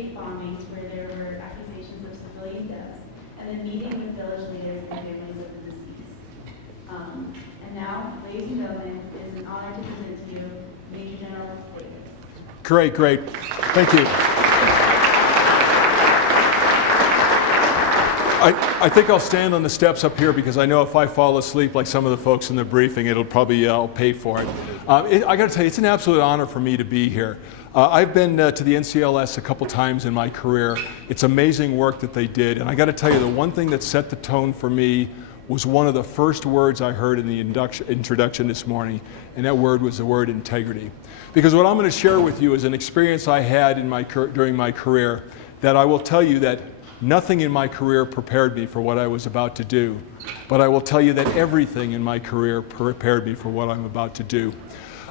big bombings where there were accusations of civilian deaths, and then meeting with village leaders and families of the deceased. And now, ladies and gentlemen, it is an honor to present to you Major General Davis. Great, great. Thank you. I think I'll stand on the steps up here because I know if I fall asleep like some of the folks in the briefing, it'll probably, I'll pay for it. I got to tell you, it's an absolute honor for me to be here. I've been to the NCLS a couple times in my career. It's amazing work that they did. And I got to tell you, the one thing that set the tone for me was one of the first words I heard in the introduction this morning, and that word was the word integrity. Because what I'm going to share with you is an experience I had during my career that I will tell you that nothing in my career prepared me for what I was about to do, but I will tell you that everything in my career prepared me for what I'm about to do.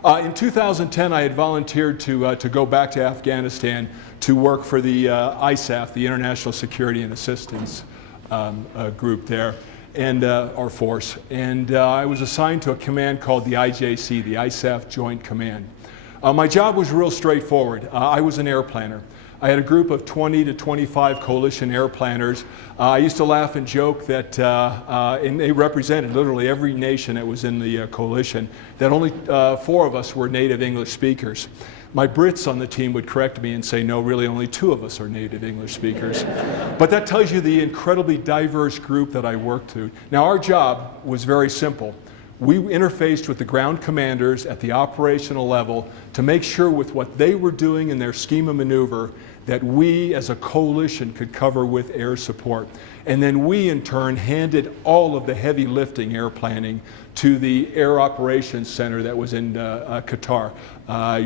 In 2010, I had volunteered to go back to Afghanistan to work for the ISAF, the International Security and Assistance group there, and our force. And I was assigned to a command called the IJC, the ISAF Joint Command. My job was real straightforward. I was an air planner. I had a group of 20 to 25 coalition air planners. I used to laugh and joke that, and they represented literally every nation that was in the coalition, that only 4 of us were native English speakers. My Brits on the team would correct me and say, no, really only 2 of us are native English speakers. But that tells you the incredibly diverse group that I worked through. Now our job was very simple. We interfaced with the ground commanders at the operational level to make sure with what they were doing in their scheme of maneuver that we as a coalition could cover with air support. And then we in turn handed all of the heavy lifting air planning to the Air Operations Center that was in Qatar.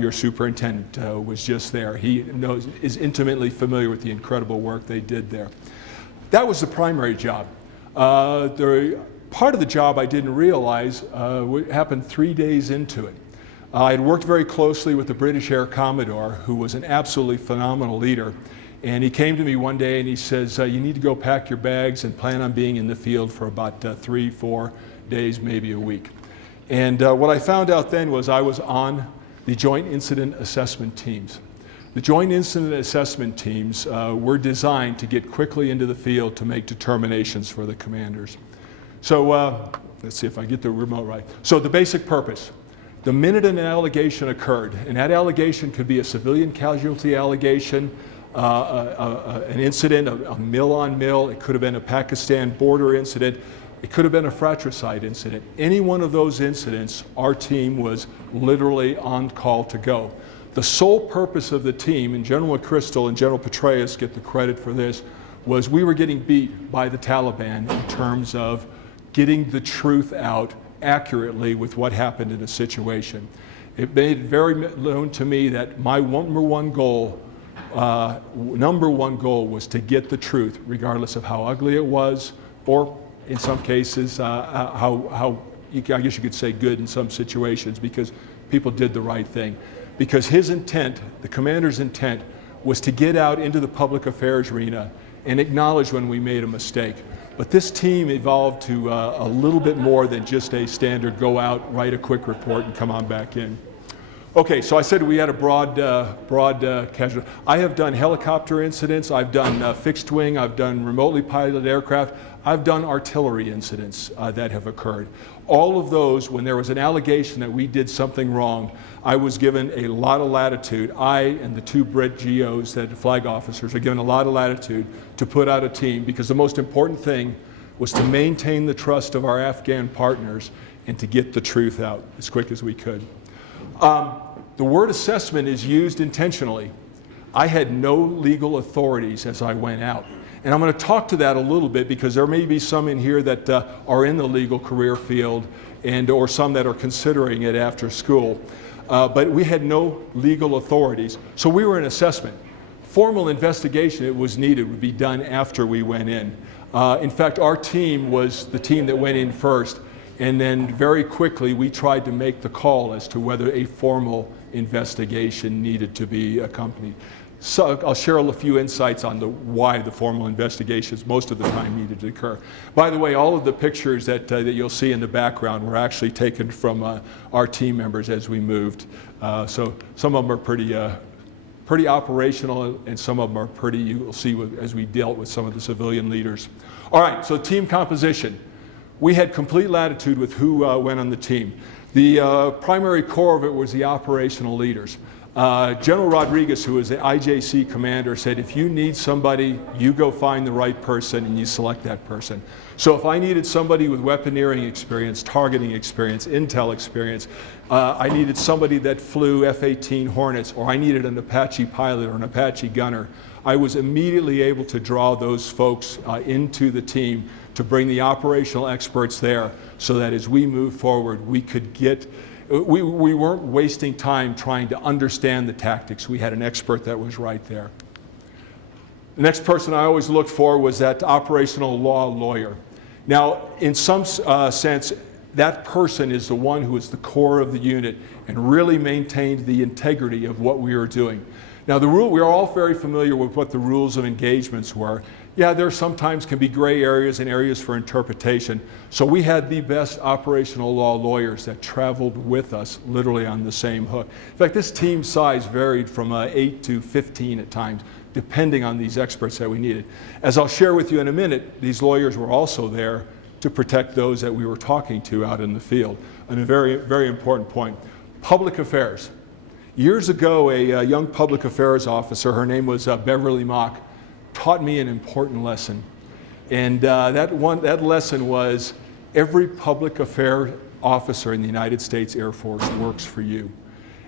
Your superintendent was just there. He is intimately familiar with the incredible work they did there. That was the primary job. Part of the job I didn't realize happened 3 days into it. I had worked very closely with the British Air Commodore, who was an absolutely phenomenal leader. And he came to me one day and he says, you need to go pack your bags and plan on being in the field for about 3-4 days, maybe a week. And what I found out then was I was on the Joint Incident Assessment Teams. The Joint Incident Assessment Teams were designed to get quickly into the field to make determinations for the commanders. So let's see if I get the remote right. So the basic purpose. The minute an allegation occurred, and that allegation could be a civilian casualty allegation, an incident, a mill-on-mill, it could have been a Pakistan border incident, it could have been a fratricide incident. Any one of those incidents, our team was literally on call to go. The sole purpose of the team, and General McChrystal and General Petraeus get the credit for this, was we were getting beat by the Taliban in terms of getting the truth out accurately with what happened in a situation. It made it very known to me that my number one goal was to get the truth, regardless of how ugly it was, or in some cases, I guess you could say good in some situations, because people did the right thing. Because his intent, the commander's intent, was to get out into the public affairs arena and acknowledge when we made a mistake. But this team evolved to a little bit more than just a standard go out, write a quick report, and come on back in. Okay, so I said we had a broad casualty. I have done helicopter incidents, I've done fixed wing, I've done remotely piloted aircraft, I've done artillery incidents that have occurred. All of those, when there was an allegation that we did something wrong, I was given a lot of latitude. I and the 2 Brit GOs, that flag officers, are given a lot of latitude to put out a team, because the most important thing was to maintain the trust of our Afghan partners and to get the truth out as quick as we could. The word assessment is used intentionally. I had no legal authorities as I went out. And I'm going to talk to that a little bit, because there may be some in here that are in the legal career field or some that are considering it after school. But we had no legal authorities. So we were in assessment. Formal investigation, it was needed, would be done after we went in. In fact, our team was the team that went in first. And then very quickly, we tried to make the call as to whether a formal investigation needed to be accompanied. So I'll share a few insights on why the formal investigations most of the time needed to occur. By the way, all of the pictures that you'll see in the background were actually taken from our team members as we moved. So some of them are pretty operational, and some of them are pretty, you will see as we dealt with some of the civilian leaders. All right, so team composition. We had complete latitude with who went on the team. The primary core of it was the operational leaders. General Rodriguez, who was the IJC commander, said, if you need somebody, you go find the right person and you select that person. So if I needed somebody with weaponeering experience, targeting experience, intel experience, I needed somebody that flew F-18 Hornets, or I needed an Apache pilot or an Apache gunner, I was immediately able to draw those folks into the team to bring the operational experts there so that as we move forward, we could get we weren't wasting time trying to understand the tactics. We had an expert that was right there. The next person I always looked for was that operational law lawyer. Now, in some sense, that person is the one who is the core of the unit and really maintained the integrity of what we were doing. Now, we are all very familiar with what the rules of engagements were. Yeah, there sometimes can be gray areas and areas for interpretation. So we had the best operational law lawyers that traveled with us literally on the same hook. In fact, this team size varied from 8 to 15 at times, depending on these experts that we needed. As I'll share with you in a minute, these lawyers were also there to protect those that we were talking to out in the field. And a very, very important point. Public affairs. Years ago, a young public affairs officer, her name was Beverly Mock, taught me an important lesson. And that lesson was every public affairs officer in the United States Air Force works for you.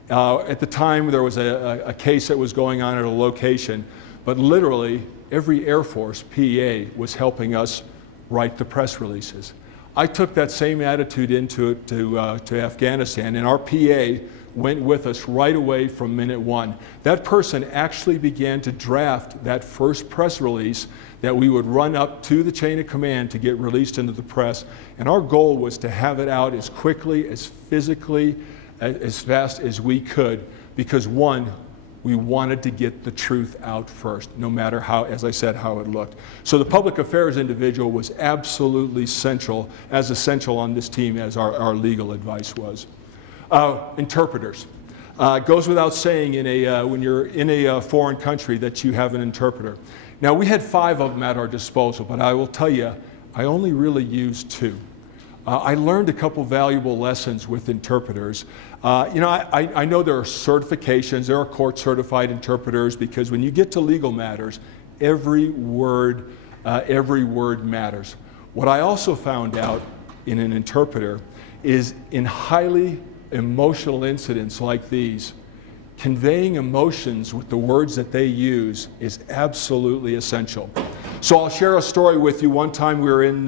At the time, there was a case that was going on at a location, but literally every Air Force PA was helping us write the press releases. I took that same attitude to Afghanistan, and our PA went with us right away from minute one. That person actually began to draft that first press release that we would run up to the chain of command to get released into the press. And our goal was to have it out as quickly, as physically, as fast as we could, because one, we wanted to get the truth out first, no matter how, as I said, how it looked. So the public affairs individual was absolutely essential on this team as our legal advice was. Interpreters. It goes without saying when you're in a foreign country that you have an interpreter. Now, we had 5 of them at our disposal, but I will tell you, I only really used 2. I learned a couple valuable lessons with interpreters. I know there are certifications, there are court-certified interpreters, because when you get to legal matters, every word matters. What I also found out in an interpreter is in highly emotional incidents like these, conveying emotions with the words that they use is absolutely essential. So I'll share a story with you. One time we were in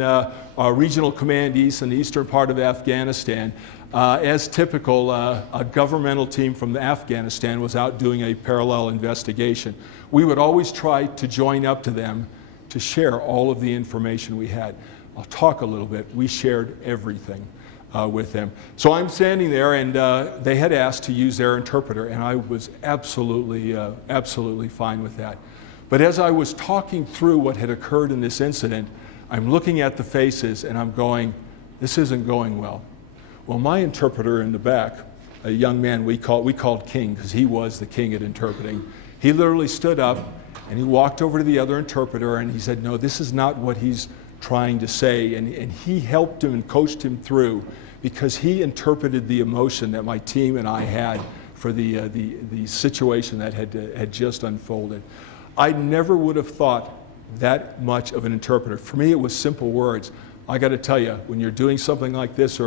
Regional Command East in the eastern part of Afghanistan. As typical, a governmental team from Afghanistan was out doing a parallel investigation. We would always try to join up to them to share all of the information we had. I'll talk a little bit. We shared everything with them. So I'm standing there, and they had asked to use their interpreter, and I was absolutely fine with that. But as I was talking through what had occurred in this incident, I'm looking at the faces, and I'm going, this isn't going well. Well, my interpreter in the back, a young man we called King, because he was the king at interpreting, he literally stood up, and he walked over to the other interpreter, and he said, no, this is not what he's trying to say, and he helped him and coached him through, because he interpreted the emotion that my team and I had for the situation that had just unfolded. I never would have thought that much of an interpreter. For me, it was simple words. I got to tell you, when you're doing something like this,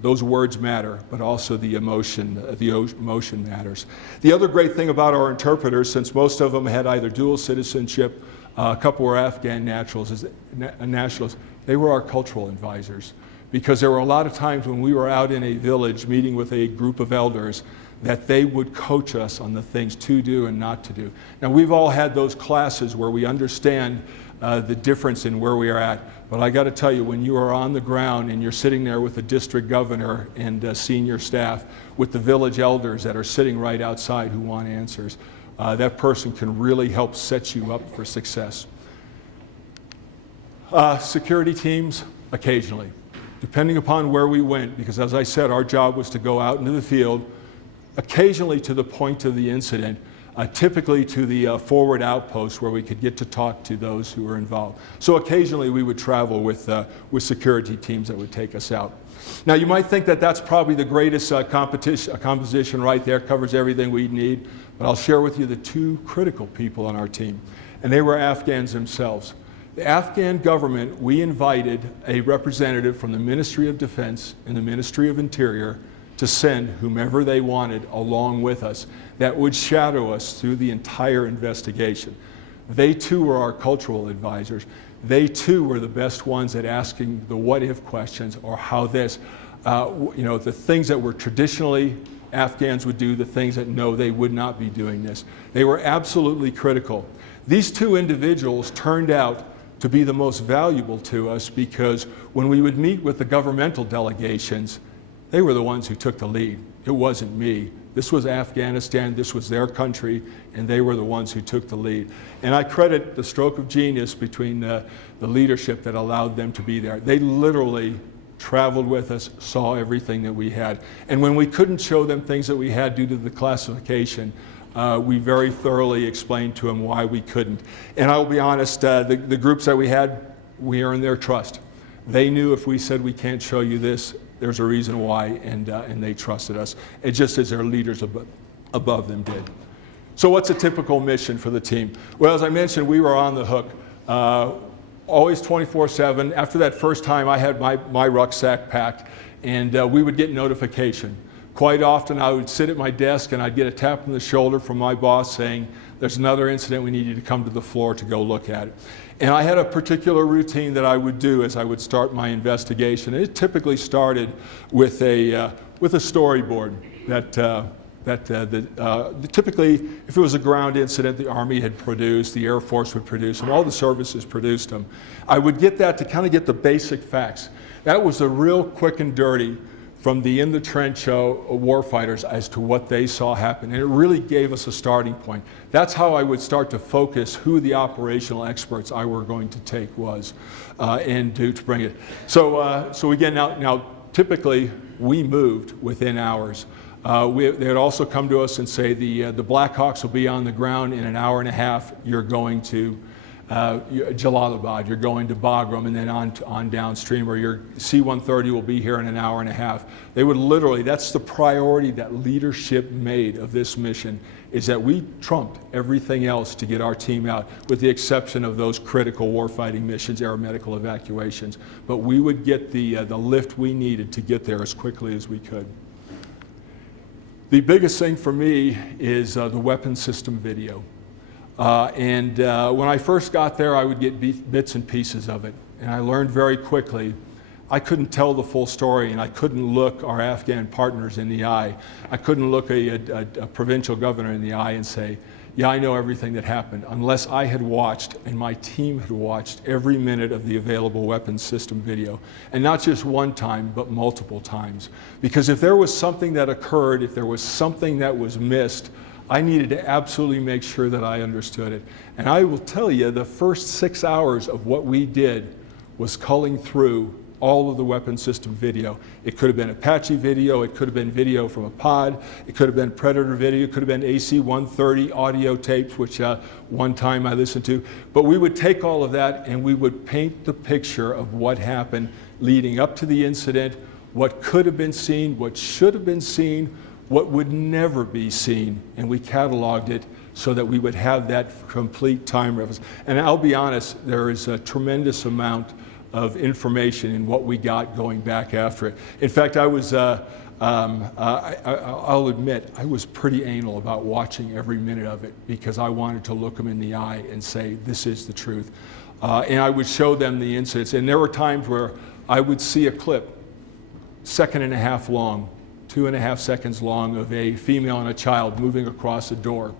those words matter, but also the emotion matters. The other great thing about our interpreters, since most of them had either dual citizenship, a couple were Afghan nationals, they were our cultural advisors. Because there were a lot of times when we were out in a village meeting with a group of elders that they would coach us on the things to do and not to do. Now, we've all had those classes where we understand the difference in where we are at, but I got to tell you, when you are on the ground and you're sitting there with the district governor and senior staff, with the village elders that are sitting right outside who want answers, that person can really help set you up for success. Security teams, occasionally, depending upon where we went, because as I said, our job was to go out into the field, occasionally to the point of the incident. typically to the forward outpost where we could get to talk to those who were involved. So occasionally we would travel with security teams that would take us out. Now you might think that that's probably the greatest composition right there, covers everything we need, but I'll share with you the two critical people on our team, and they were Afghans themselves. The Afghan government, we invited a representative from the Ministry of Defense and the Ministry of Interior to send whomever they wanted along with us that would shadow us through the entire investigation. They too were our cultural advisors. They too were the best ones at asking the what if questions, or how this, the things that were traditionally Afghans would do, the things that no, they would not be doing this. They were absolutely critical. These two individuals turned out to be the most valuable to us because when we would meet with the governmental delegations, they were the ones who took the lead. It wasn't me. This was Afghanistan, this was their country, and they were the ones who took the lead. And I credit the stroke of genius between the leadership that allowed them to be there. They literally traveled with us, saw everything that we had. And when we couldn't show them things that we had due to the classification, we very thoroughly explained to them why we couldn't. And I will be honest, the groups that we had, we earned their trust. They knew if we said we can't show you this, there's a reason why, and they trusted us, and just as their leaders above them did. So what's a typical mission for the team? Well, as I mentioned, we were on the hook, always 24/7. After that first time, I had my rucksack packed, and we would get notification. Quite often, I would sit at my desk, and I'd get a tap on the shoulder from my boss saying, there's another incident, we need you to come to the floor to go look at it. And I had a particular routine that I would do as I would start my investigation. It typically started with a storyboard that typically, if it was a ground incident, the Army had produced, the Air Force would produce them, all the services produced them. I would get that to kind of get the basic facts. That was the real quick and dirty from the in-the-trench warfighters as to what they saw happen. And it really gave us a starting point. That's how I would start to focus who the operational experts I were going to take was, and to bring it. So again, now typically we moved within hours. They would also come to us and say the Blackhawks will be on the ground in an hour and a half. You're going to Jalalabad, you're going to Bagram, and then on downstream, or your C-130 will be here in an hour and a half. They would literally, that's the priority that leadership made of this mission, is that we trumped everything else to get our team out, with the exception of those critical warfighting missions, aeromedical evacuations. But we would get the lift we needed to get there as quickly as we could. The biggest thing for me is the weapon system video. When I first got there, I would get bits and pieces of it. And I learned very quickly, I couldn't tell the full story, and I couldn't look our Afghan partners in the eye. I couldn't look a provincial governor in the eye and say, yeah, I know everything that happened, unless I had watched and my team had watched every minute of the available weapons system video. And not just one time, but multiple times. Because if there was something that occurred, if there was something that was missed, I needed to absolutely make sure that I understood it. And I will tell you, the first 6 hours of what we did was culling through all of the weapon system video. It could have been Apache video, it could have been video from a pod, it could have been Predator video, it could have been AC-130 audio tapes, which one time I listened to. But we would take all of that and we would paint the picture of what happened leading up to the incident, what could have been seen, what should have been seen, what would never be seen, and we cataloged it so that we would have that complete time reference. And I'll be honest, there is a tremendous amount of information in what we got going back after it. In fact, I was, I'll admit, I was pretty anal about watching every minute of it because I wanted to look them in the eye and say, this is the truth. And I would show them the incidents. And there were times where I would see a clip, 1.5 seconds long, 2.5 seconds long, of a female and a child moving across a door.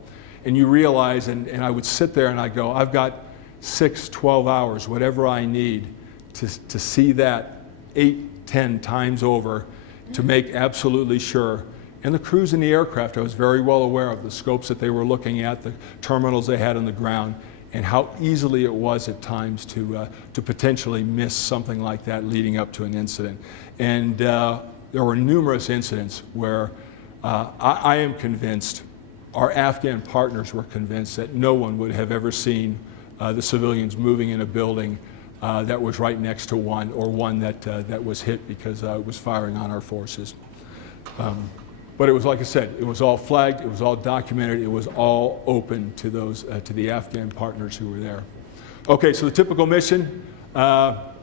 And you realize, and I would sit there and I'd go, I've got 6, 12 hours, whatever I need to see that 8, 10 times over to make absolutely sure. And the crews in the aircraft, I was very well aware of the scopes that they were looking at, the terminals they had on the ground, and how easily it was at times to potentially miss something like that leading up to an incident. And there were numerous incidents where I am convinced our Afghan partners were convinced that no one would have ever seen the civilians moving in a building that was right next to one, or one that was hit because it was firing on our forces. But it was, like I said, it was all flagged, it was all documented, it was all open to those, to the Afghan partners who were there. Okay, so the typical mission, on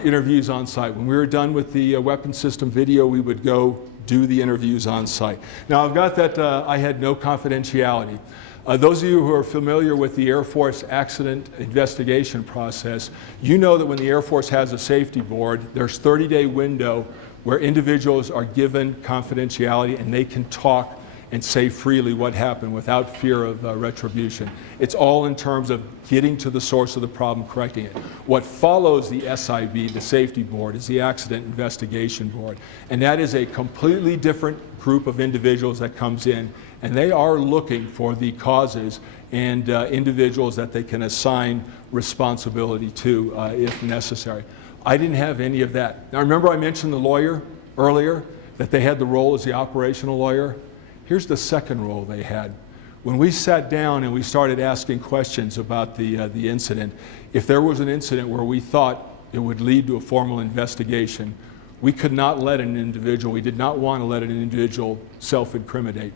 interviews on site. When we were done with the weapon system video, we would go do the interviews on site. Now I've got that I had no confidentiality. Those of you who are familiar with the Air Force accident investigation process, you know that when the Air Force has a safety board, there's a 30-day window where individuals are given confidentiality and they can talk and say freely what happened without fear of retribution. It's all in terms of getting to the source of the problem, correcting it. What follows the SIB, the safety board, is the accident investigation board. And that is a completely different group of individuals that comes in, and they are looking for the causes and individuals that they can assign responsibility to if necessary. I didn't have any of that. Now remember I mentioned the lawyer earlier, that they had the role as the operational lawyer? Here's the second role they had. When we sat down and we started asking questions about the incident, if there was an incident where we thought it would lead to a formal investigation, we could not let an individual, we did not want to let an individual self-incriminate.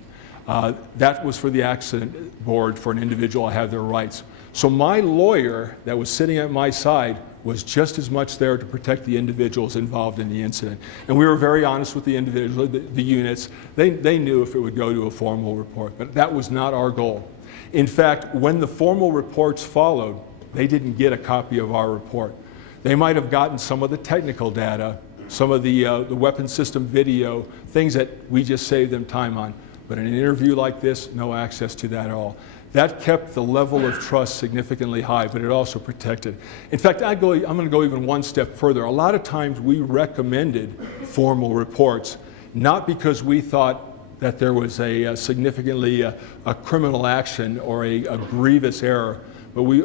That was for the accident board, for an individual to have their rights. So my lawyer that was sitting at my side was just as much there to protect the individuals involved in the incident. And we were very honest with the individuals, the units. They knew if it would go to a formal report, but that was not our goal. In fact, when the formal reports followed, they didn't get a copy of our report. They might have gotten some of the technical data, some of the weapon system video, things that we just saved them time on. But in an interview like this, no access to that at all. That kept the level of trust significantly high, but it also protected. In fact, I'm going to go even one step further. A lot of times we recommended formal reports, not because we thought that there was a significantly a criminal action or a grievous error, but we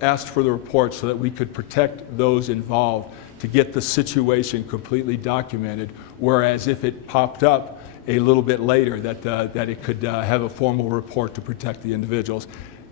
asked for the report so that we could protect those involved to get the situation completely documented, whereas if it popped up a little bit later, that it could have a formal report to protect the individuals.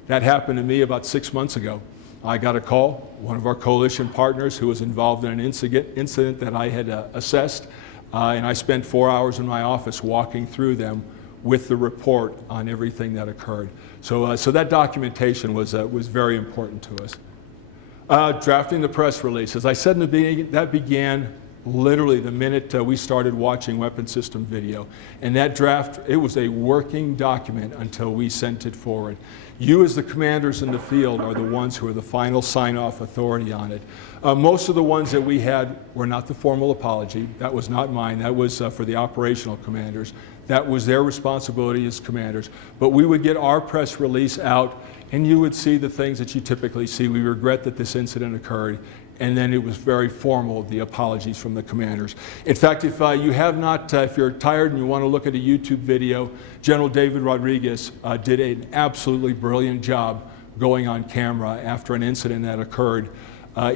That happened to me about 6 months ago. I got a call, one of our coalition partners who was involved in an incident that I had assessed, and I spent 4 hours in my office walking through them with the report on everything that occurred. So that documentation was very important to us. Drafting the press release. As I said in the beginning, that began literally the minute we started watching weapon system video. And that draft, it was a working document until we sent it forward. You as the commanders in the field are the ones who are the final sign-off authority on it. Most of the ones that we had were not the formal apology. That was not mine. That was for the operational commanders. That was their responsibility as commanders. But we would get our press release out, and you would see the things that you typically see. We regret that this incident occurred. And then it was very formal, the apologies from the commanders. In fact, if you have not, if you're tired and you want to look at a YouTube video, General David Rodriguez did an absolutely brilliant job going on camera after an incident that occurred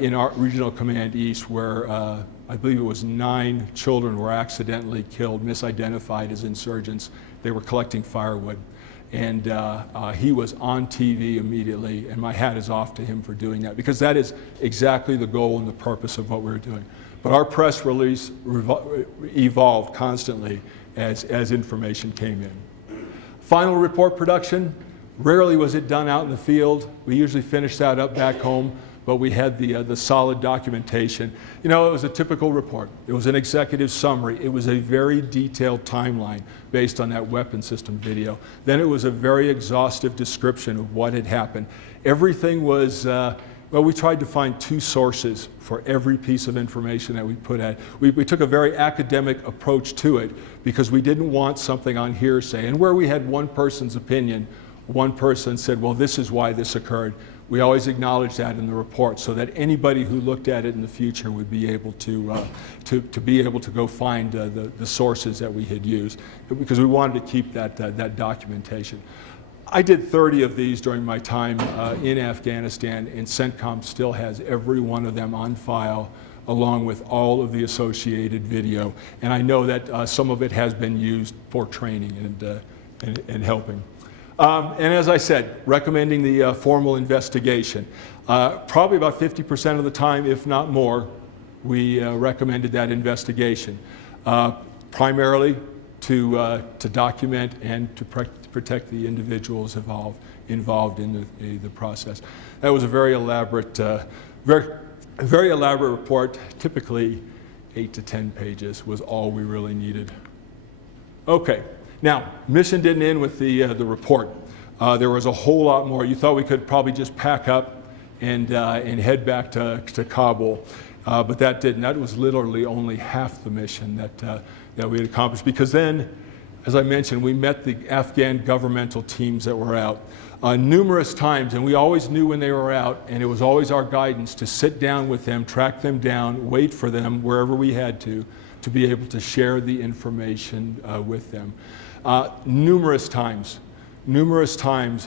in our Regional Command East, where I believe it was 9 children were accidentally killed, misidentified as insurgents. They were collecting firewood. And he was on TV immediately, and my hat is off to him for doing that, because that is exactly the goal and the purpose of what we were doing. But our press release evolved constantly as information came in. Final report production, rarely was it done out in the field. We usually finished that up back home, but we had the solid documentation. You know, it was a typical report. It was an executive summary. It was a very detailed timeline based on that weapon system video. Then it was a very exhaustive description of what had happened. Everything was, well, we tried to find 2 sources for every piece of information that we put out. We took a very academic approach to it because we didn't want something on hearsay. And where we had one person's opinion, one person said, well, this is why this occurred. We always acknowledge that in the report so that anybody who looked at it in the future would be able to be able to go find the sources that we had used, because we wanted to keep that documentation. I did 30 of these during my time in Afghanistan, and CENTCOM still has every one of them on file, along with all of the associated video. And I know that some of it has been used for training, and helping. And as I said, recommending the formal investigation. Probably about 50% of the time, if not more, we recommended that investigation, primarily to document and to protect the individuals involved in the process. That was a very elaborate, very elaborate report. Typically, 8 to 10 pages was all we really needed. Okay, now mission didn't end with the report. There was a whole lot more. You thought we could probably just pack up and head back to Kabul, but that didn't. That was literally only half the mission that we had accomplished, because then, as I mentioned, we met the Afghan governmental teams that were out numerous times, and we always knew when they were out, and it was always our guidance to sit down with them, track them down, wait for them wherever we had to be able to share the information with them. Numerous times,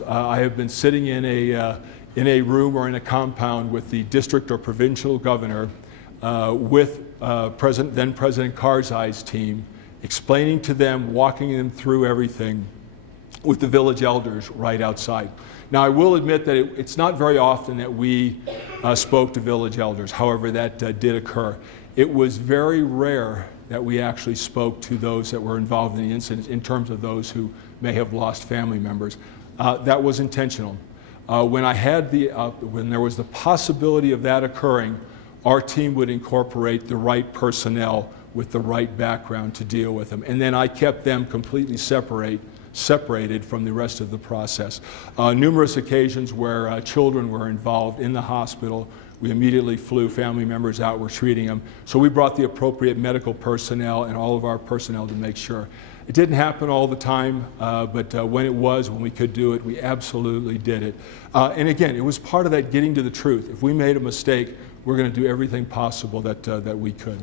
I have been sitting in a room or in a compound with the district or provincial governor, with then President Karzai's team, explaining to them, walking them through everything, with the village elders right outside. Now, I will admit that it's not very often that we spoke to village elders. However, that did occur. It was very rare that we actually spoke to those that were involved in the incident, in terms of those who may have lost family members. That was intentional. When there was the possibility of that occurring, our team would incorporate the right personnel with the right background to deal with them. And then I kept them completely separated from the rest of the process. Numerous occasions where children were involved in the hospital, we immediately flew family members out, we're treating them. So we brought the appropriate medical personnel and all of our personnel to make sure. It didn't happen all the time, but when we could do it, we absolutely did it. And again, it was part of that getting to the truth. If we made a mistake, we're going to do everything possible that we could.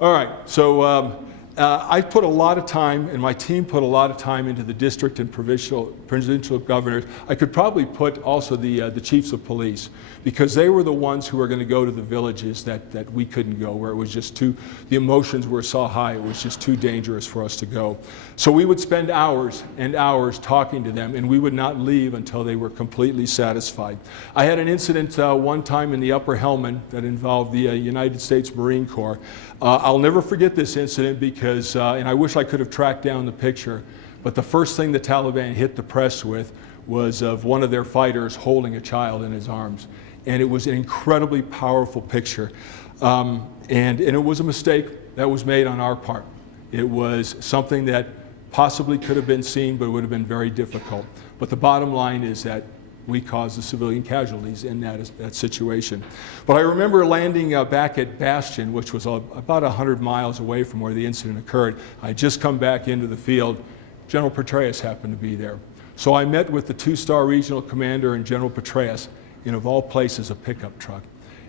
All right, so I put a lot of time, and my team put a lot of time into the district and provincial governors. I could probably put also the chiefs of police, because they were the ones who were going to go to the villages that we couldn't go, where it was just the emotions were so high, it was just too dangerous for us to go. So we would spend hours and hours talking to them, and we would not leave until they were completely satisfied. I had an incident one time in the Upper Helmand that involved the United States Marine Corps. I'll never forget this incident because, and I wish I could have tracked down the picture, but the first thing the Taliban hit the press with was of one of their fighters holding a child in his arms. And it was an incredibly powerful picture. And it was a mistake that was made on our part. It was something that possibly could have been seen, but it would have been very difficult. But the bottom line is that we caused the civilian casualties in that situation. But I remember landing back at Bastion, which was about 100 miles away from where the incident occurred. I had just come back into the field. General Petraeus happened to be there. So I met with the 2-star regional commander and General Petraeus in, of all places, a pickup truck.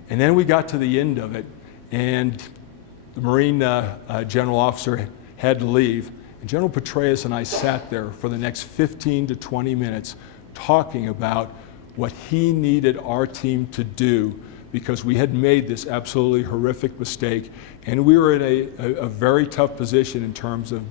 And then we got to the end of it, and the Marine general officer had to leave. And General Petraeus and I sat there for the next 15 to 20 minutes talking about what he needed our team to do, because we had made this absolutely horrific mistake, and we were in a very tough position in terms of,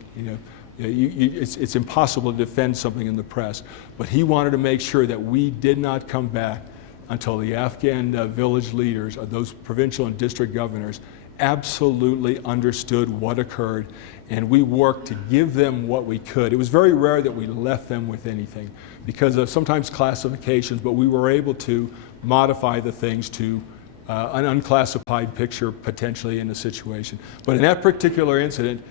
it's impossible to defend something in the press. But he wanted to make sure that we did not come back until the Afghan village leaders, those provincial and district governors, absolutely understood what occurred, and we worked to give them what we could. It was very rare that we left them with anything because of sometimes classifications, but we were able to modify the things to an unclassified picture potentially in a situation. But in that particular incident,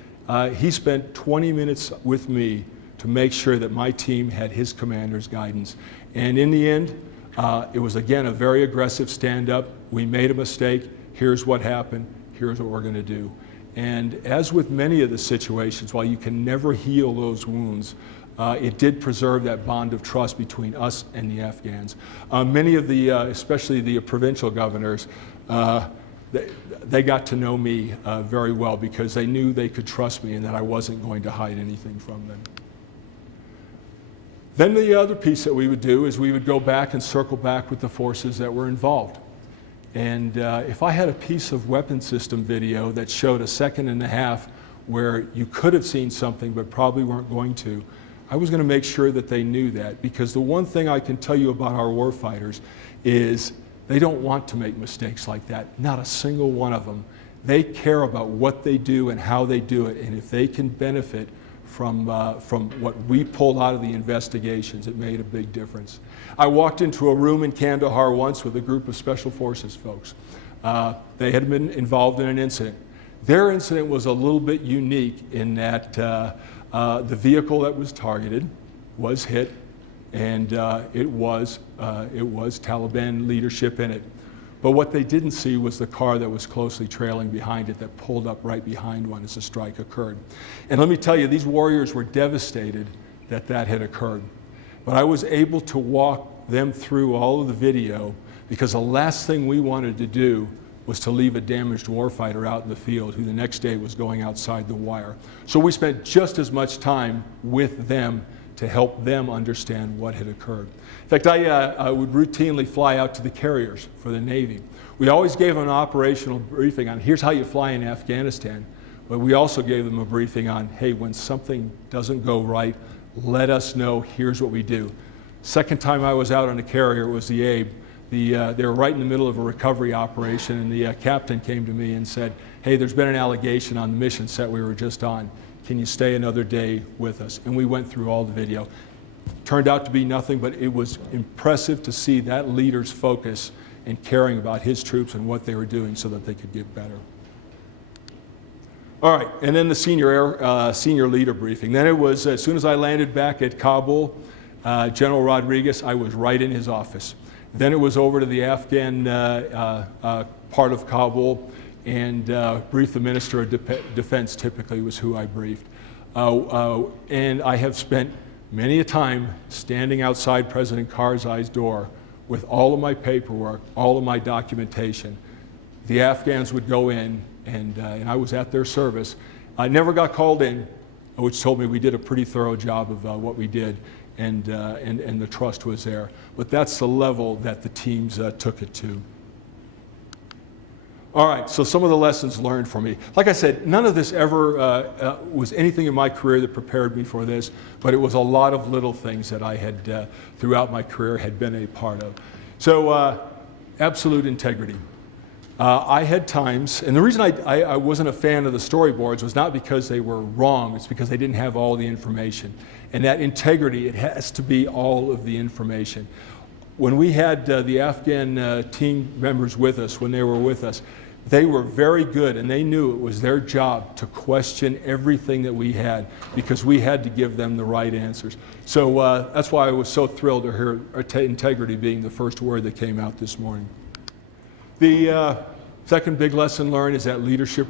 he spent 20 minutes with me to make sure that my team had his commander's guidance. And in the end, it was again a very aggressive stand-up. We made a mistake. Here's what happened. Here's what we're going to do. And as with many of the situations, while you can never heal those wounds, it did preserve that bond of trust between us and the Afghans. Many of the, especially the provincial governors, they got to know me very well because they knew they could trust me and that I wasn't going to hide anything from them. Then the other piece that we would do is we would go back and circle back with the forces that were involved. And if I had a piece of weapon system video that showed a 1.5 seconds where you could have seen something but probably weren't going to, I was going to make sure that they knew that, because the one thing I can tell you about our warfighters is they don't want to make mistakes like that, not a single one of them. They care about what they do and how they do it, and if they can benefit from what we pulled out of the investigations, it made a big difference. I walked into a room in Kandahar once with a group of Special Forces folks. They had been involved in an incident. Their incident was a little bit unique in that the vehicle that was targeted was hit, and it was Taliban leadership in it. But what they didn't see was the car that was closely trailing behind it that pulled up right behind one as the strike occurred. And let me tell you, these warriors were devastated that that had occurred. But I was able to walk them through all of the video, because the last thing we wanted to do was to leave a damaged warfighter out in the field who the next day was going outside the wire. So we spent just as much time with them to help them understand what had occurred. In fact, I would routinely fly out to the carriers for the Navy. We always gave them an operational briefing on here's how you fly in Afghanistan, but we also gave them a briefing on, hey, when something doesn't go right, let us know, here's what we do. Second time I was out on a carrier was the Abe. They were right in the middle of a recovery operation, and the captain came to me and said, hey, there's been an allegation on the mission set we were just on. Can you stay another day with us? And we went through all the video. Turned out to be nothing, but it was impressive to see that leader's focus and caring about his troops and what they were doing so that they could get better. All right, and then the senior leader briefing. Then it was, as soon as I landed back at Kabul, General Rodriguez, I was right in his office. Then it was over to the Afghan part of Kabul, and briefed the Minister of Defense, typically was who I briefed. And I have spent many a time standing outside President Karzai's door with all of my paperwork, all of my documentation. The Afghans would go in, and I was at their service. I never got called in, which told me we did a pretty thorough job of what we did, and the trust was there. But that's the level that the teams took it to. All right, so some of the lessons learned for me. Like I said, none of this ever was anything in my career that prepared me for this, but it was a lot of little things that I had, throughout my career, had been a part of. So, absolute integrity. I had times, and the reason I wasn't a fan of the storyboards was not because they were wrong, it's because they didn't have all the information. And that integrity, it has to be all of the information. When we had the Afghan team members with us, when they were with us, they were very good, and they knew it was their job to question everything that we had, because we had to give them the right answers. So that's why I was so thrilled to hear integrity being the first word that came out this morning. The second big lesson learned is that leadership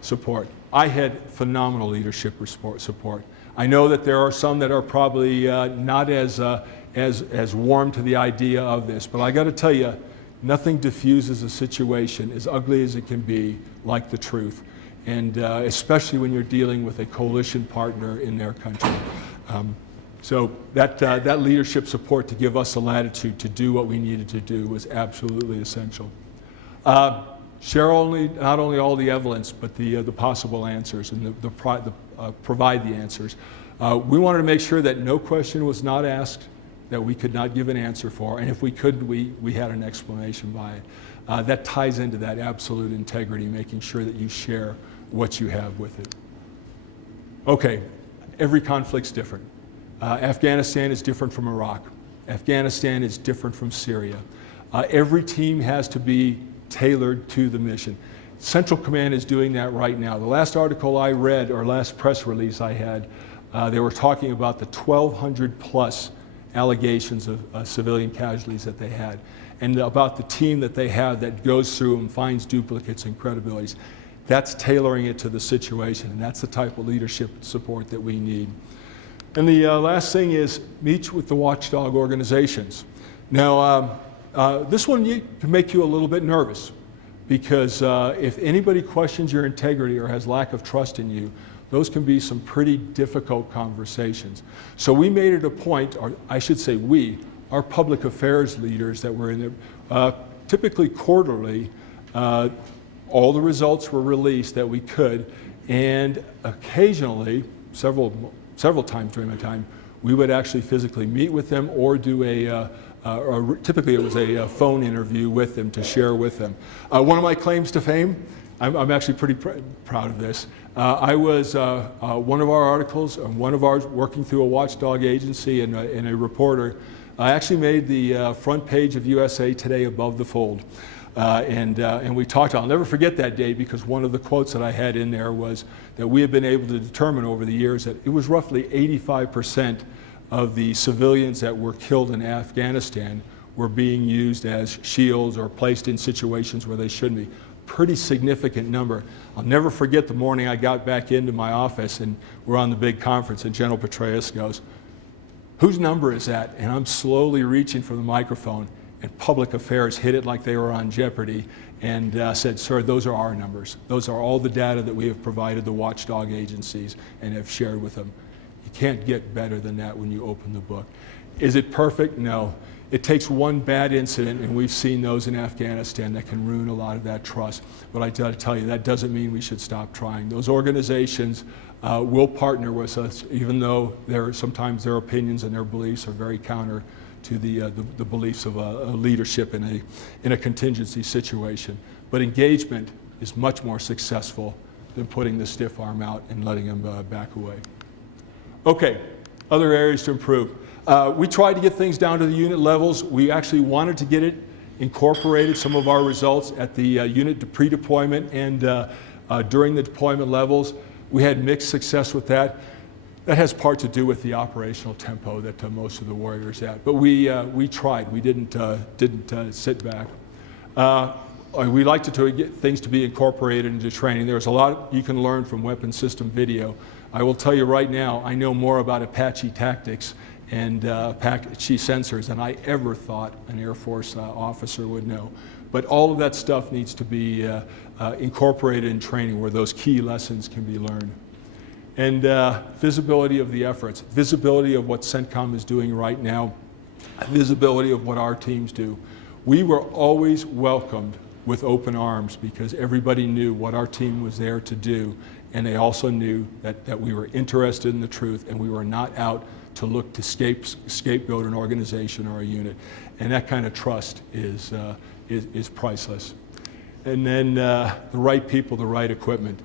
support. I had phenomenal leadership support. I know that there are some that are probably not as warm to the idea of this, but I got to tell you, nothing diffuses a situation, as ugly as it can be, like the truth, and especially when you're dealing with a coalition partner in their country. So that leadership support to give us the latitude to do what we needed to do was absolutely essential. Share not only all the evidence, but the possible answers, and provide the answers. We wanted to make sure that no question was not asked that we could not give an answer for, and if we could, we had an explanation by it. That ties into that absolute integrity, making sure that you share what you have with it. Okay, every conflict's different. Afghanistan is different from Iraq. Afghanistan is different from Syria. Every team has to be tailored to the mission. Central Command is doing that right now. The last article I read, or last press release I had, they were talking about the 1,200 plus allegations of civilian casualties that they had, and about the team that they have that goes through and finds duplicates and credibilities. That's tailoring it to the situation, and that's the type of leadership support that we need. And the last thing is meet with the watchdog organizations. Now, this one can make you a little bit nervous, because if anybody questions your integrity or has lack of trust in you, those can be some pretty difficult conversations. So we made it a point, or I should say we, our public affairs leaders that were in there, typically quarterly, all the results were released that we could, And occasionally, several times during my time, we would actually physically meet with them or do typically it was a phone interview with them to share with them. One of my claims to fame, I'm actually pretty proud of this. I was one of our articles, one of ours working through a watchdog agency and a reporter. I actually made the front page of USA Today above the fold. And we talked, I'll never forget that day because one of the quotes that I had in there was that we had been able to determine over the years that it was roughly 85% of the civilians that were killed in Afghanistan were being used as shields or placed in situations where they shouldn't be. Pretty significant number. I'll never forget the morning I got back into my office and we're on the big conference and General Petraeus goes, "Whose number is that?" And I'm slowly reaching for the microphone and Public Affairs hit it like they were on Jeopardy and said, "Sir, those are our numbers. Those are all the data that we have provided the watchdog agencies and have shared with them." You can't get better than that when you open the book. Is it perfect? No. It takes one bad incident, and we've seen those in Afghanistan that can ruin a lot of that trust. But I got to tell you, that doesn't mean we should stop trying. Those organizations will partner with us, even though sometimes their opinions and their beliefs are very counter to the beliefs of a leadership in a contingency situation. But engagement is much more successful than putting the stiff arm out and letting them back away. Okay, other areas to improve. We tried to get things down to the unit levels. We actually wanted to get it incorporated, some of our results at the unit pre-deployment and during the deployment levels. We had mixed success with that. That has part to do with the operational tempo that most of the warriors at. But we tried. We didn't sit back. We like to get things to be incorporated into training. There's a lot you can learn from weapon system video. I will tell you right now, I know more about Apache tactics and Apache sensors than I ever thought an Air Force officer would know. But all of that stuff needs to be incorporated in training where those key lessons can be learned. And visibility of the efforts, visibility of what CENTCOM is doing right now, visibility of what our teams do. We were always welcomed with open arms because everybody knew what our team was there to do, and they also knew that we were interested in the truth and we were not out to look to scapegoat an organization or a unit. And that kind of trust is priceless. And then the right people, the right equipment.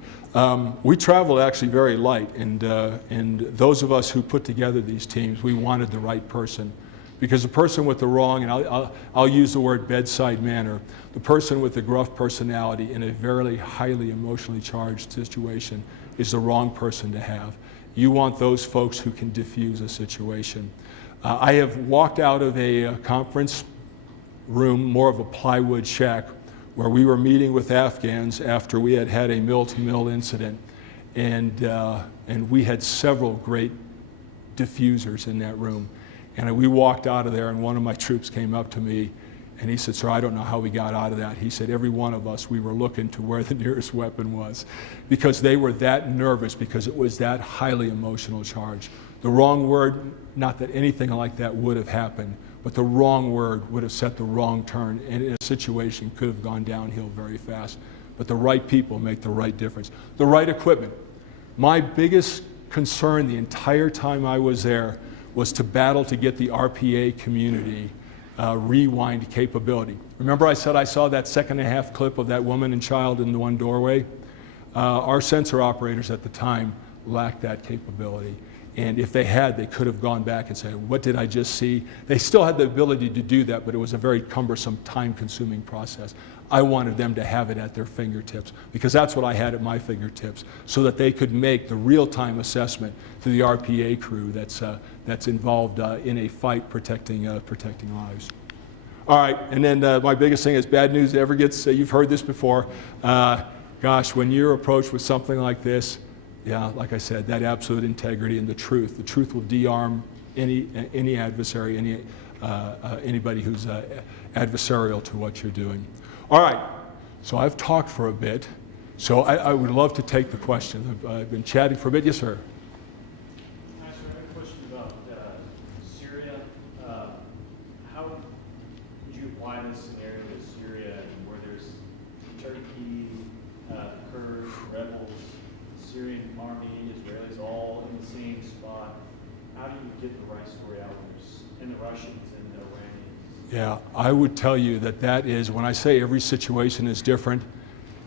We traveled actually very light, and those of us who put together these teams, we wanted the right person. Because the person with the wrong, and I'll use the word bedside manner, the person with the gruff personality in a very highly emotionally charged situation is the wrong person to have. You want those folks who can diffuse a situation. I have walked out of a conference room, more of a plywood shack, where we were meeting with Afghans after we had had a mill-to-mill incident. And we had several great diffusers in that room. And we walked out of there, and one of my troops came up to me, and he said, "Sir, I don't know how we got out of that." He said, "Every one of us, we were looking to where the nearest weapon was," because they were that nervous, because it was that highly emotional charge. The wrong word, not that anything like that would have happened, but the wrong word would have set the wrong turn, and a situation could have gone downhill very fast. But the right people make the right difference. The right equipment. My biggest concern the entire time I was there was to battle to get the RPA community rewind capability. Remember I said I saw that 2.5 clip of that woman and child in the one doorway? Our sensor operators at the time lacked that capability. And if they had, they could have gone back and said, "What did I just see?" They still had the ability to do that, but it was a very cumbersome, time-consuming process. I wanted them to have it at their fingertips, because that's what I had at my fingertips, so that they could make the real-time assessment to the RPA crew that's involved in a fight protecting lives. All right, and then my biggest thing is bad news ever gets, you've heard this before. Gosh, when you're approached with something like this, yeah, like I said, that absolute integrity and the truth. The truth will de-arm any adversary, anybody who's adversarial to what you're doing. All right, so I've talked for a bit, so I would love to take the questions. I've been chatting for a bit. Yes, sir. I have a question about Syria. How would you apply this scenario to Syria, where there's Turkey, Kurds, rebels, Syrian army, Israelis all in the same spot. How do you get the right story out and the Russians and the Iranians? Yeah, I would tell you that that is, when I say every situation is different,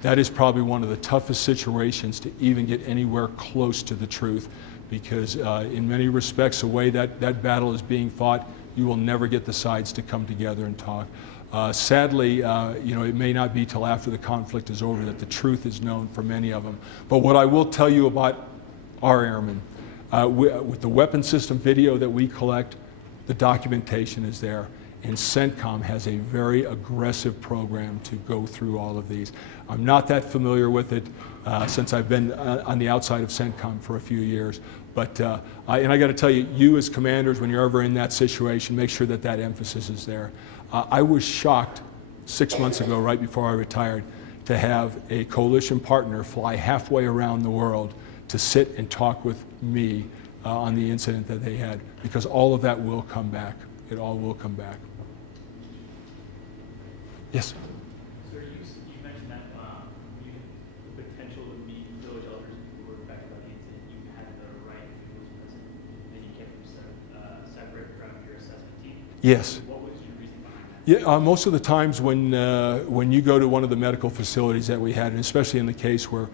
that is probably one of the toughest situations to even get anywhere close to the truth, because in many respects, the way that battle is being fought, you will never get the sides to come together and talk. Sadly, it may not be till after the conflict is over that the truth is known for many of them. But what I will tell you about our airmen, with the weapon system video that we collect, the documentation is there. And CENTCOM has a very aggressive program to go through all of these. I'm not that familiar with it since I've been on the outside of CENTCOM for a few years. But, and I got to tell you, you as commanders, when you're ever in that situation, make sure that that emphasis is there. I was shocked 6 months ago, right before I retired, to have a coalition partner fly halfway around the world to sit and talk with me on the incident that they had, because all of that will come back. It all will come back. Yes? Sir, you mentioned that you had the potential to meet village elders if you were affected by the incident. You had the right if you was present, and you kept them separate from your assessment team. Yes. What was your reason behind that? Yeah, most of the times when you go to one of the medical facilities that we had, and especially in the case where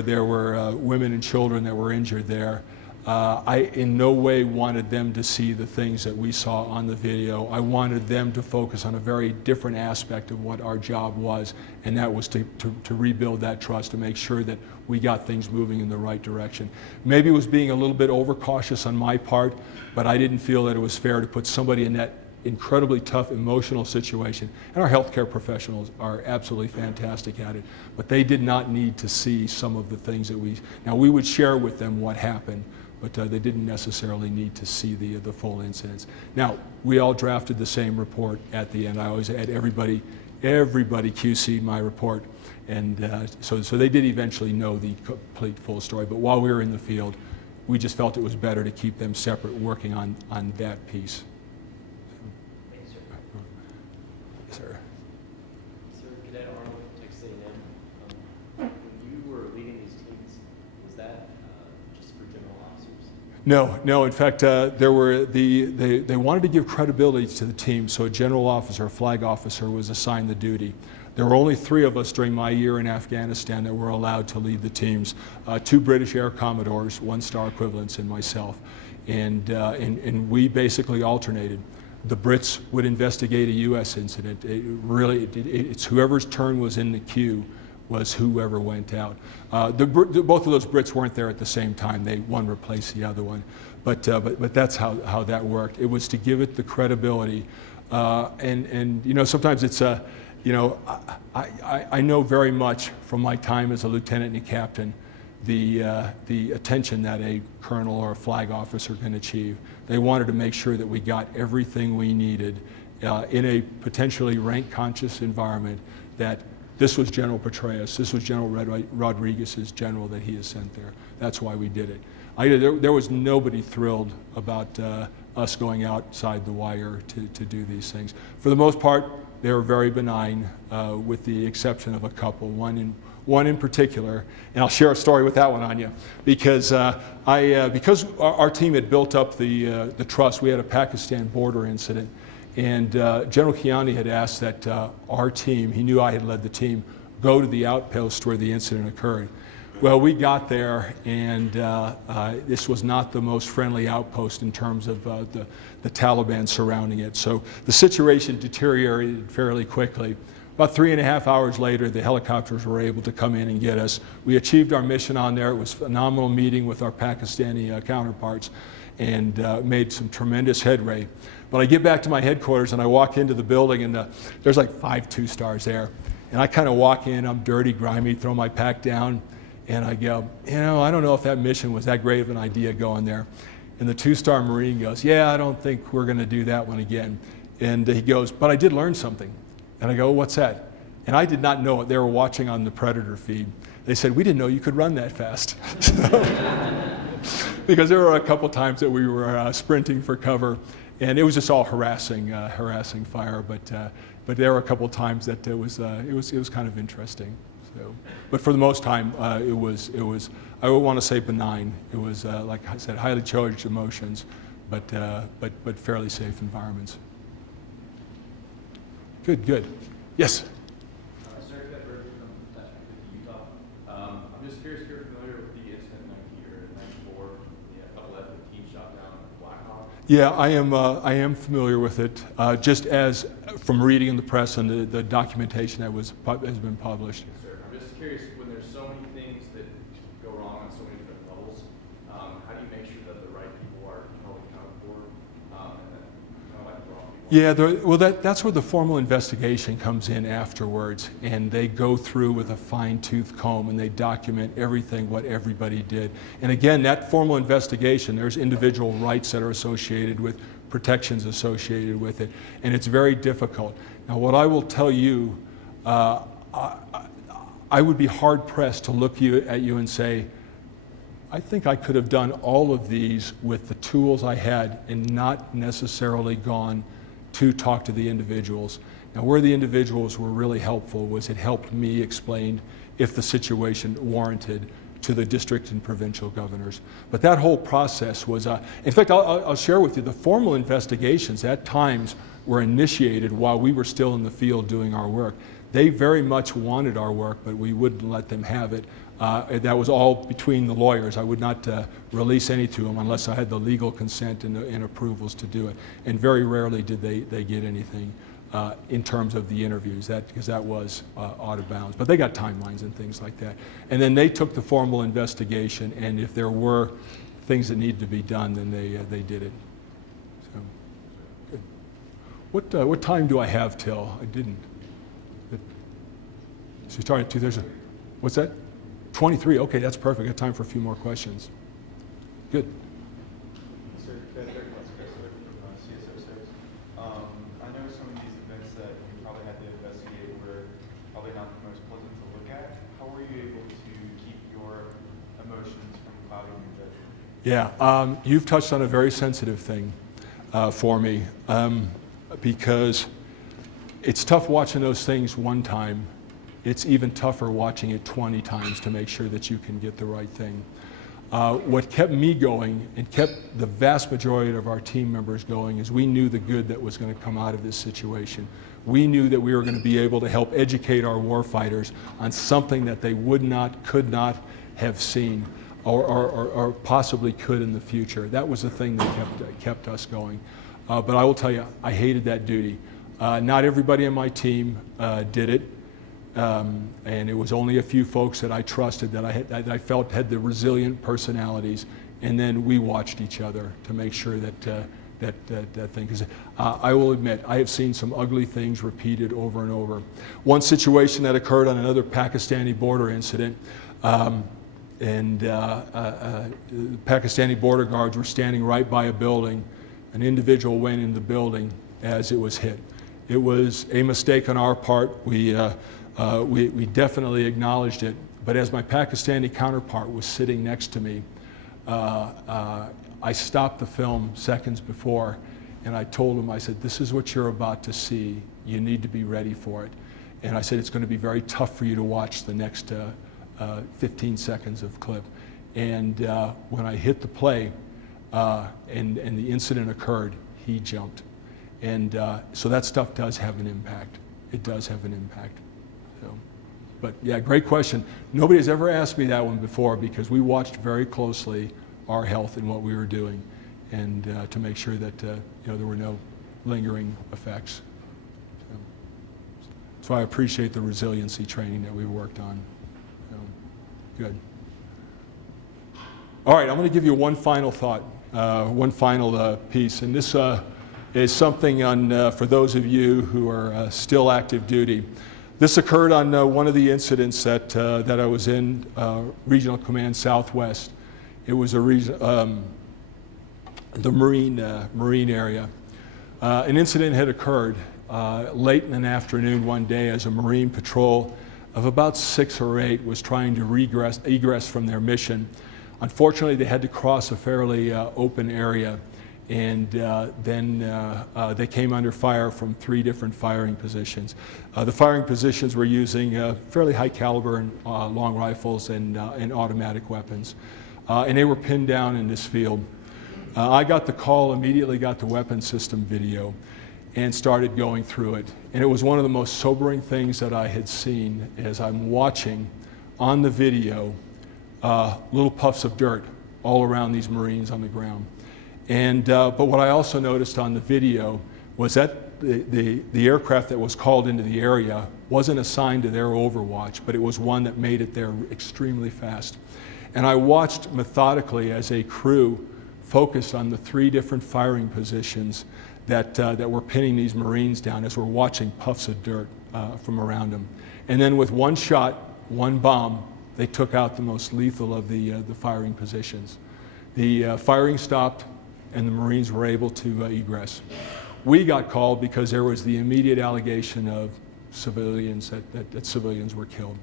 there were women and children that were injured there, I in no way wanted them to see the things that we saw on the video. I wanted them to focus on a very different aspect of what our job was, and that was to rebuild that trust, to make sure that we got things moving in the right direction. Maybe it was being a little bit overcautious on my part, but I didn't feel that it was fair to put somebody in that incredibly tough emotional situation. And our healthcare professionals are absolutely fantastic at it, but they did not need to see some of the things that we would share with them what happened, but they didn't necessarily need to see the full incidents. Now, we all drafted the same report at the end. I always had everybody QC'd my report, and so they did eventually know the complete full story, but while we were in the field, we just felt it was better to keep them separate, working on that piece. Thank you, sir. Yes, sir. Sir, Cadet Arnold, Texas A&M. When you were leading these teams, was that just for general officers? No. In fact, they wanted to give credibility to the team, so a general officer, a flag officer, was assigned the duty. There were only 3 of us during my year in Afghanistan that were allowed to lead the teams: 2 British Air Commodores, 1-star equivalents, and myself. And we basically alternated. The Brits would investigate a U.S. incident. It's whoever's turn was in the queue was whoever went out. Both of those Brits weren't there at the same time. One replaced the other one. But that's how that worked. It was to give it the credibility. And sometimes it's I know very much from my time as a lieutenant and a captain the attention that a colonel or a flag officer can achieve. They wanted to make sure that we got everything we needed in a potentially rank-conscious environment, that this was General Petraeus, this was General Rodriguez's general that he has sent there. That's why we did it. There was nobody thrilled about us going outside the wire to do these things. For the most part, they were very benign, with the exception of a couple. One in particular, and I'll share a story with that one on you, because because our team had built up the trust. We had a Pakistan border incident, and General Kiani had asked that our team, he knew I had led the team, go to the outpost where the incident occurred. Well, we got there, and this was not the most friendly outpost in terms of the Taliban surrounding it. So the situation deteriorated fairly quickly. About 3.5 hours later, the helicopters were able to come in and get us. We achieved our mission on there. It was a phenomenal meeting with our Pakistani counterparts, and made some tremendous headway. But I get back to my headquarters, and I walk into the building, and there's like 5 2-stars there. And I kind of walk in, I'm dirty, grimy, throw my pack down, and I go, I don't know if that mission was that great of an idea going there. And the 2-star Marine goes, yeah, I don't think we're going to do that one again. And he goes, but I did learn something. And I go, what's that? And I did not know it. They were watching on the Predator feed. They said, we didn't know you could run that fast. Because there were a couple times that we were sprinting for cover, and it was just all harassing fire. But there were a couple times that it was kind of interesting. So, but for the most time, it was, I would want to say benign. It was, like I said, highly charged emotions, but fairly safe environments. Good, good. Yes? Sir, that from Utah. I'm just curious if you're familiar with the incident in 94, the couple F-15 shot down Blackhawk. Yeah, I am familiar with it, just as from reading in the press and the documentation that has been published. Yes, sir. I'm just curious, when there's so many things that go wrong on so many different levels, how do you make sure that the right people are held accountable for, and then kind of like the wrong people? Yeah, well, that's where the formal investigation comes in afterwards, and they go through with a fine-tooth comb and they document everything, what everybody did. And again, that formal investigation, there's individual rights that are associated with, protections associated with it, and it's very difficult. Now, what I will tell you, I would be hard-pressed to look at you and say, I think I could have done all of these with the tools I had and not necessarily gone to talk to the individuals. Now, where the individuals were really helpful was it helped me explain if the situation warranted to the district and provincial governors. But that whole process was, in fact, I'll share with you, the formal investigations at times were initiated while we were still in the field doing our work. They very much wanted our work, but we wouldn't let them have it. That was all between the lawyers. I would not release any to them unless I had the legal consent and approvals to do it. And very rarely did they get anything in terms of the interviews, because that was out of bounds. But they got timelines and things like that. And then they took the formal investigation, and if there were things that needed to be done, then they did it. So, good. What time do I have till? I didn't. So you started at 2:30. What's that? 23. Okay, that's perfect. Got time for a few more questions. Good. Sir, from CSO6. I know some of these events that you probably had to investigate were probably not the most pleasant to look at. How were you able to keep your emotions from clouding your judgment? Yeah, you've touched on a very sensitive thing for me, because it's tough watching those things one time. It's even tougher watching it 20 times to make sure that you can get the right thing. What kept me going and kept the vast majority of our team members going is we knew the good that was going to come out of this situation. We knew that we were going to be able to help educate our warfighters on something that they would not, could not have seen or possibly could in the future. That was the thing that kept us going. But I will tell you, I hated that duty. Not everybody on my team did it. And it was only a few folks that I trusted, that I felt had the resilient personalities, and then we watched each other to make sure that thing. Because I will admit, I have seen some ugly things repeated over and over. One situation that occurred on another Pakistani border incident, and Pakistani border guards were standing right by a building. An individual went in the building as it was hit. It was a mistake on our part. We definitely acknowledged it, but as my Pakistani counterpart was sitting next to me, I stopped the film seconds before, and I told him, I said, this is what you're about to see. You need to be ready for it. And I said, it's going to be very tough for you to watch the next 15 seconds of clip. And when I hit the play and the incident occurred, he jumped. And so that stuff does have an impact. It does have an impact. So, but yeah, great question. Nobody has ever asked me that one before, because we watched very closely our health and what we were doing, and to make sure that there were no lingering effects. So I appreciate the resiliency training that we worked on. Good. All right, I'm going to give you one final thought, one final piece, and this is something for those of you who are still active duty. This occurred on one of the incidents that I was in, Regional Command Southwest. It was the Marine area. An incident had occurred late in an afternoon one day as a Marine patrol of about 6 or 8 was trying to egress from their mission. Unfortunately, they had to cross a fairly open area, and then they came under fire from 3 different firing positions. The firing positions were using fairly high caliber and long rifles and automatic weapons. And they were pinned down in this field. I got the call, immediately got the weapon system video, and started going through it. And it was one of the most sobering things that I had seen as I'm watching on the video little puffs of dirt all around these Marines on the ground. And, but what I also noticed on the video was that the aircraft that was called into the area wasn't assigned to their overwatch, but it was one that made it there extremely fast. And I watched methodically as a crew focused on the 3 different firing positions that were pinning these Marines down as we're watching puffs of dirt from around them. And then with one shot, one bomb, they took out the most lethal of the firing positions. The firing stopped and the Marines were able to egress. We got called because there was the immediate allegation of civilians, that civilians were killed.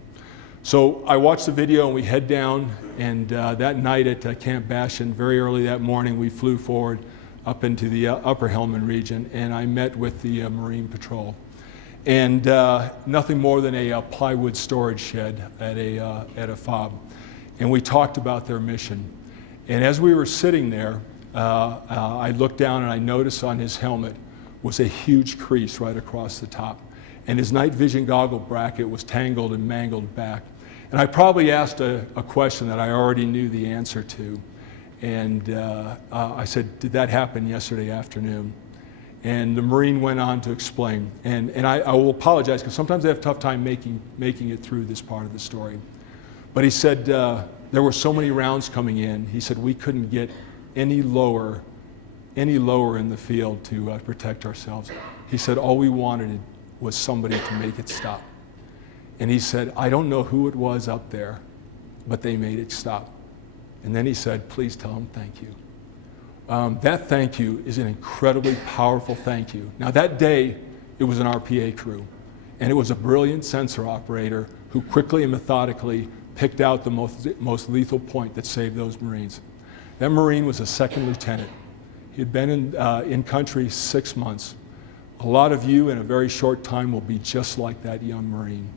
So I watched the video and we head down, and that night at Camp Bastion, very early that morning, we flew forward up into the upper Helmand region, and I met with the Marine Patrol. And nothing more than a plywood storage shed at a FOB. And we talked about their mission. And as we were sitting there, I looked down and I noticed on his helmet was a huge crease right across the top. And his night vision goggle bracket was tangled and mangled back. And I probably asked a question that I already knew the answer to. And I said, did that happen yesterday afternoon? And the Marine went on to explain. And I will apologize, because sometimes I have a tough time making it through this part of the story. But he said, there were so many rounds coming in, he said we couldn't get any lower in the field to protect ourselves. He said all we wanted was somebody to make it stop. And he said, I don't know who it was up there, but they made it stop. And then he said, please tell them thank you. That thank you is an incredibly powerful thank you. Now that day, it was an RPA crew, and it was a brilliant sensor operator who quickly and methodically picked out the most lethal point that saved those Marines. That Marine was a 2nd lieutenant. He had been in country 6 months. A lot of you in a very short time will be just like that young Marine.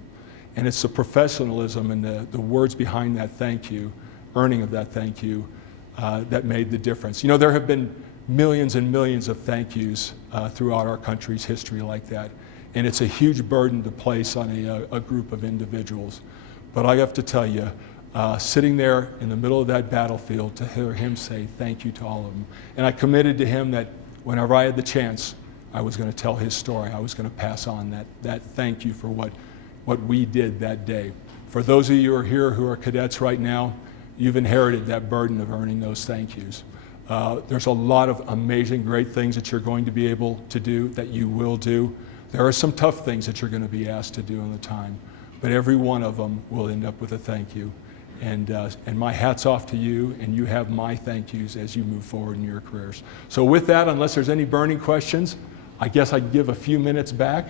And it's the professionalism and the words behind that thank you, earning of that thank you, that made the difference. You know, there have been millions and millions of thank yous throughout our country's history like that. And it's a huge burden to place on a group of individuals. But I have to tell you, sitting there in the middle of that battlefield to hear him say thank you to all of them. And I committed to him that whenever I had the chance, I was going to tell his story. I was going to pass on that thank you for what we did that day. For those of you who are here who are cadets right now, you've inherited that burden of earning those thank yous. There's a lot of amazing, great things that you're going to be able to do, that you will do. There are some tough things that you're going to be asked to do in the time, but every one of them will end up with a thank you. And my hat's off to you, and you have my thank yous as you move forward in your careers. So with that, unless there's any burning questions, I guess I can give a few minutes back.